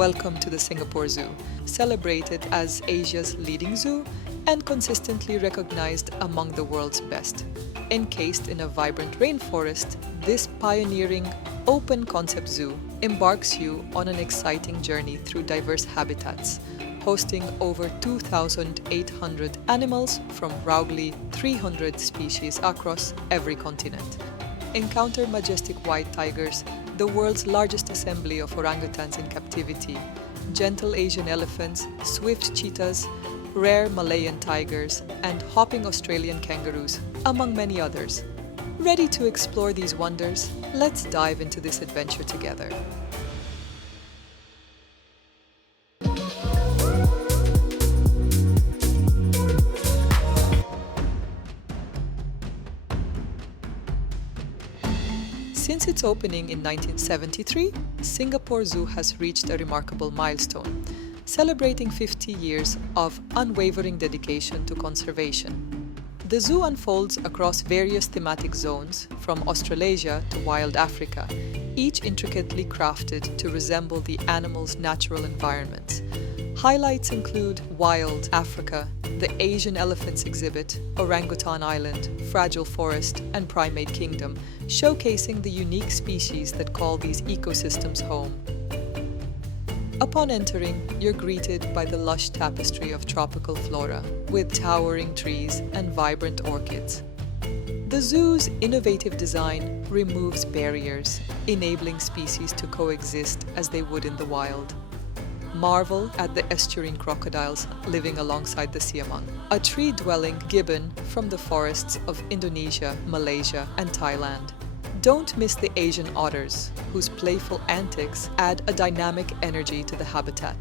Welcome to the Singapore Zoo, celebrated as Asia's leading zoo and consistently recognized among the world's best. Encased in a vibrant rainforest, this pioneering open-concept zoo embarks you on an exciting journey through diverse habitats, hosting over 2,800 animals from roughly 300 species across every continent. Encounter majestic white tigers, the world's largest assembly of orangutans in captivity, gentle Asian elephants, swift cheetahs, rare Malayan tigers, and hopping Australian kangaroos, among many others. Ready to explore these wonders? Let's dive into this adventure together. Since its opening in 1973, Singapore Zoo has reached a remarkable milestone, celebrating 50 years of unwavering dedication to conservation. The zoo unfolds across various thematic zones, from Australasia to wild Africa, each intricately crafted to resemble the animal's natural environments. Highlights include Wild Africa, the Asian Elephants exhibit, Orangutan Island, Fragile Forest, and Primate Kingdom, showcasing the unique species that call these ecosystems home. Upon entering, you're greeted by the lush tapestry of tropical flora, with towering trees and vibrant orchids. The zoo's innovative design removes barriers, enabling species to coexist as they would in the wild. Marvel at the estuarine crocodiles living alongside the siamang, a tree-dwelling gibbon from the forests of Indonesia, Malaysia, and Thailand. Don't miss the Asian otters, whose playful antics add a dynamic energy to the habitat.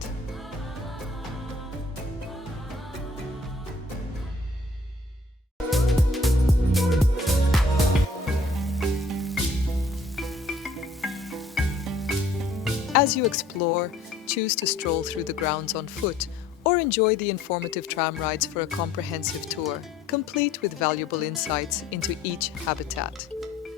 As you explore, choose to stroll through the grounds on foot or enjoy the informative tram rides for a comprehensive tour, complete with valuable insights into each habitat.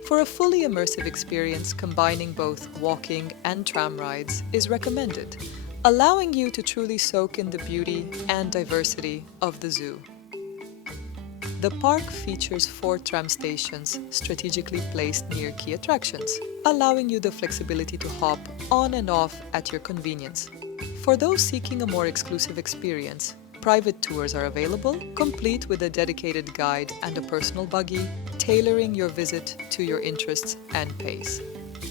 For a fully immersive experience combining both walking and tram rides is recommended, allowing you to truly soak in the beauty and diversity of the zoo. The park features 4 tram stations strategically placed near key attractions, allowing you the flexibility to hop on and off at your convenience. For those seeking a more exclusive experience, private tours are available, complete with a dedicated guide and a personal buggy, tailoring your visit to your interests and pace.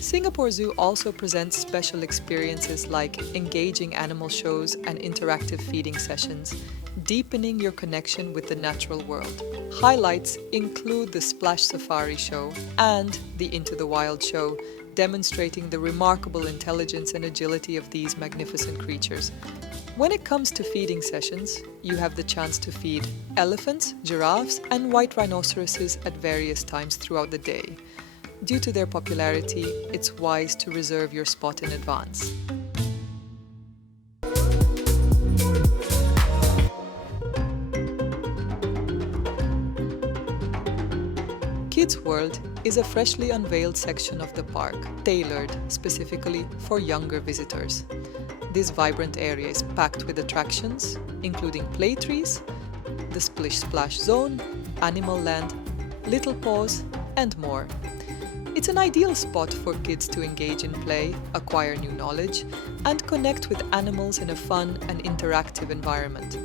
Singapore Zoo also presents special experiences like engaging animal shows and interactive feeding sessions, deepening your connection with the natural world. Highlights include the Splash Safari Show and the Into the Wild Show, demonstrating the remarkable intelligence and agility of these magnificent creatures. When it comes to feeding sessions, you have the chance to feed elephants, giraffes, and white rhinoceroses at various times throughout the day. Due to their popularity, it's wise to reserve your spot in advance. Kidz World is a freshly unveiled section of the park, tailored specifically for younger visitors. This vibrant area is packed with attractions, including play trees, the Splish Splash Zone, Animal Land, Little Paws, and more. It's an ideal spot for kids to engage in play, acquire new knowledge, and connect with animals in a fun and interactive environment.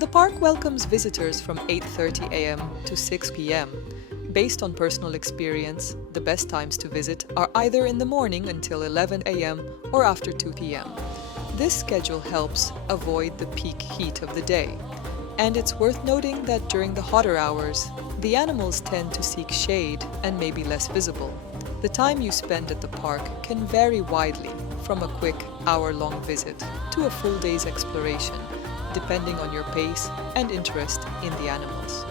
The park welcomes visitors from 8:30 a.m. to 6 p.m. Based on personal experience, the best times to visit are either in the morning until 11 a.m. or after 2 p.m. This schedule helps avoid the peak heat of the day. And it's worth noting that during the hotter hours, the animals tend to seek shade and may be less visible. The time you spend at the park can vary widely, from a quick hour-long visit to a full day's exploration, depending on your pace and interest in the animals.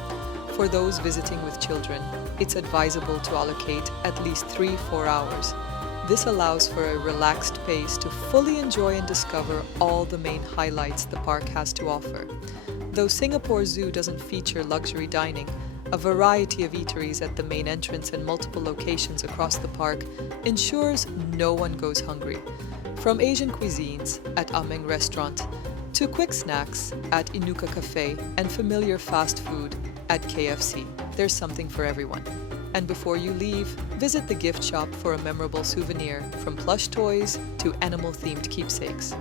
For those visiting with children, it's advisable to allocate at least 3-4 hours. This allows for a relaxed pace to fully enjoy and discover all the main highlights the park has to offer. Though Singapore Zoo doesn't feature luxury dining, a variety of eateries at the main entrance and multiple locations across the park ensures no one goes hungry. From Asian cuisines at Ameng Restaurant to quick snacks at Inuka Cafe and familiar fast food at KFC, there's something for everyone. And before you leave, visit the gift shop for a memorable souvenir, from plush toys to animal-themed keepsakes.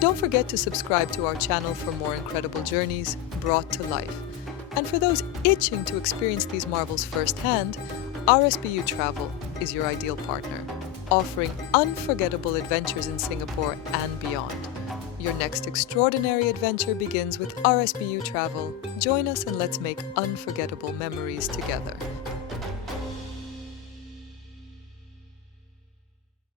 Don't forget to subscribe to our channel for more incredible journeys brought to life. And for those itching to experience these marvels firsthand, RSBU Travel is your ideal partner, offering unforgettable adventures in Singapore and beyond. Your next extraordinary adventure begins with RSBU Travel. Join us and let's make unforgettable memories together.